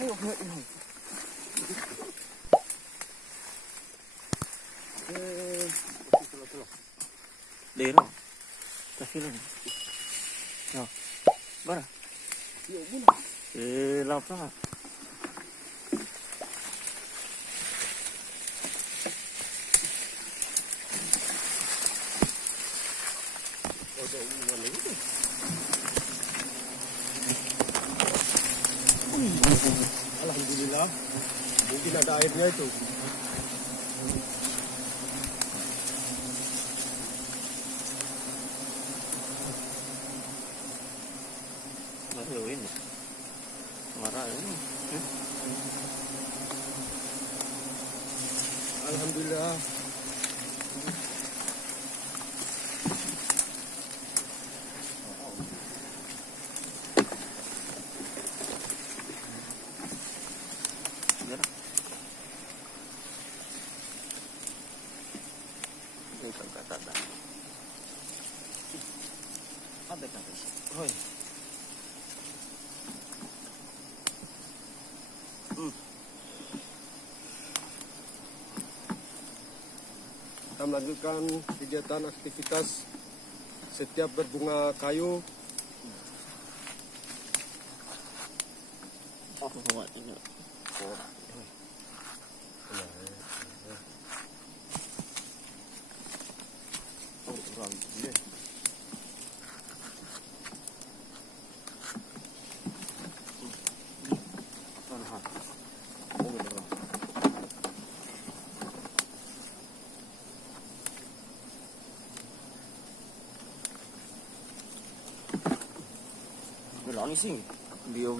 Ayo, ayo. Để nó. Ta xí lên. Nào. Bắt à. Lao ra. Alhamdulillah, mungkin ada airnya itu. Baru ini, marah ini. Alhamdulillah. Kita melanjutkan kegiatan aktivitas setiap berbunga kayu. Cái lọ này xinh, bio.